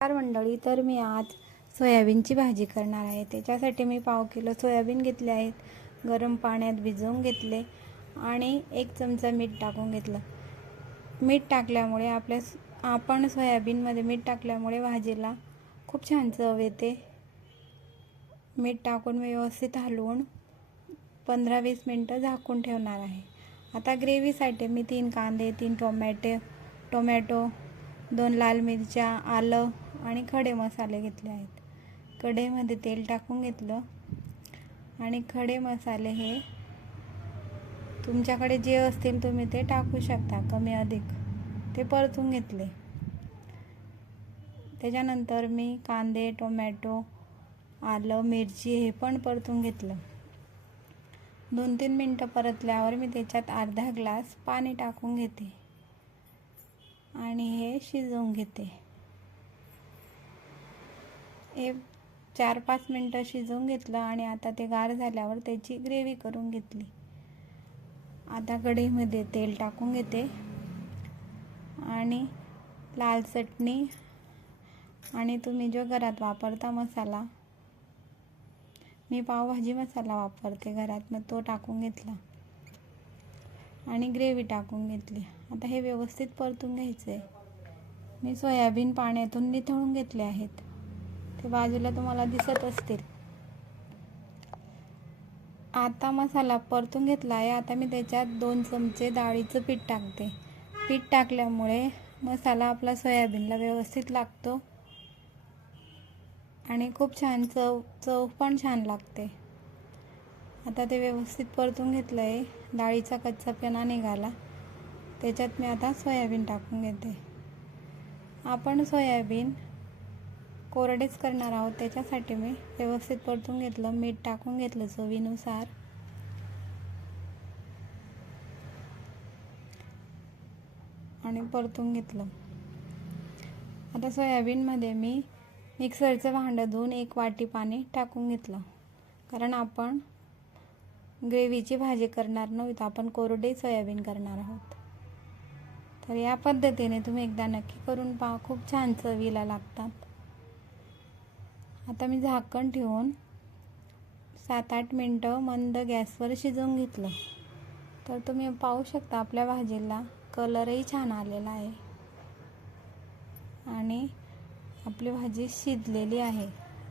नमस्कार मंडळी तर मी आज सोयाबीनची भाजी करणार आहे. त्याच्यासाठी मी पाव किलो सोयाबीन घेतले आहेत. गरम पाण्यात भिजवून घेतले आणि एक चमचा मीठ टाकून घेतलं. मीठ टाकल्यामुळे आपल्या आपण सोयाबीनमध्ये मीठ टाकल्यामुळे भाजीला खूप छान चव येते. मीठ टाकून मी व्यवस्थित हलवून पंधरा वीस मिनटं झाकून ठेवणार आहे. आता ग्रेव्हीसाठी मी तीन कांदे तीन टोमॅटे टोमॅटो दोन लाल मिरच्या आलं आणि खडे मसाले घेतले आहेत. कढईमध्ये तेल टाकून घेतलं. आणि खडे मसाले हे तुमच्याकडे जे असतील तुम्ही ते टाकू शकता कमी अधिक. ते परतून घेतले. त्याच्यानंतर मी कांदे टोमॅटो आलं मिरची हे पण परतून घेतलं. दोन तीन मिनटं परतल्यावर मी त्याच्यात अर्धा ग्लास पाणी टाकून घेते. आणि हे शिजवून घेते. हे चार पाच मिनटं शिजवून घेतलं आणि आता ते गार झाल्यावर त्याची ग्रेव्ही करून घेतली. आता कढईमध्ये तेल टाकून घेते. आणि लाल चटणी आणि तुम्ही जो घरात वापरता मसाला मी पावभाजी मसाला वापरते घरात मग तो टाकून घेतला. आणि ग्रेव्ही टाकून घेतली. आता हे व्यवस्थित परतून घ्यायचं आहे मी सोयाबीन पाण्यातून निथळून घेतले आहेत. ते बाजूला तुम्हाला दिसत असतील. आता मसाला परतून घेतला आहे आता मी त्याच्यात दोन चमचे डाळीचं पीठ टाकते. पीठ टाकल्यामुळे मसाला आपला सोयाबीनला व्यवस्थित लागतो. आणि खूप छान चव चव पण छान लागते. आता ते व्यवस्थित परतून घेतलं आहे डाळीचा कच्चापणा निघाला. त्याच्यात मी आता सोयाबीन टाकून घेते. आपण सोयाबीन कोरडेच करणार आहोत. त्याच्यासाठी मी व्यवस्थित परतून घेतलं मीठ टाकून घेतलं चवीनुसार. आणि परतून घेतलं. आता सोयाबीनमध्ये मी मिक्सरचं भांडं धुवून एक वाटी पाणी टाकून घेतलं. कारण आपण ग्रेव्हीची भाजी करणार नव्हतं आपण कोरडे सोयाबीन करणार आहोत. तर या पद्धतीने तुम्ही एकदा नक्की करून पहा. खूप छान चवीला लागतात. आता मी झाकण ठेवून सात आठ मिनटं मंद गॅसवर शिजवून घेतलं. तर तुम्ही पाहू शकता आपल्या भाजीला कलरही छान आलेला आहे. आणि आपली भाजी शिजलेली आहे.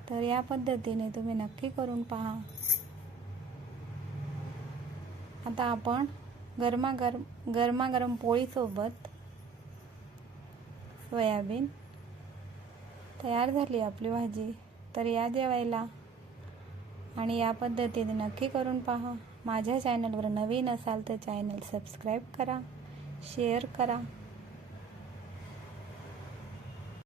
तर या पद्धतीने तुम्ही नक्की करून पहा. आता आपण गरमागरम गरमागरम पोळीसोबत सोयाबीन तयार झाली आपली भाजी. तर या जेवायला. आणि या पद्धतीने नक्की करून पहा. माझ्या चॅनलवर नवीन असाल तर चॅनल सबस्क्राईब करा शेअर करा.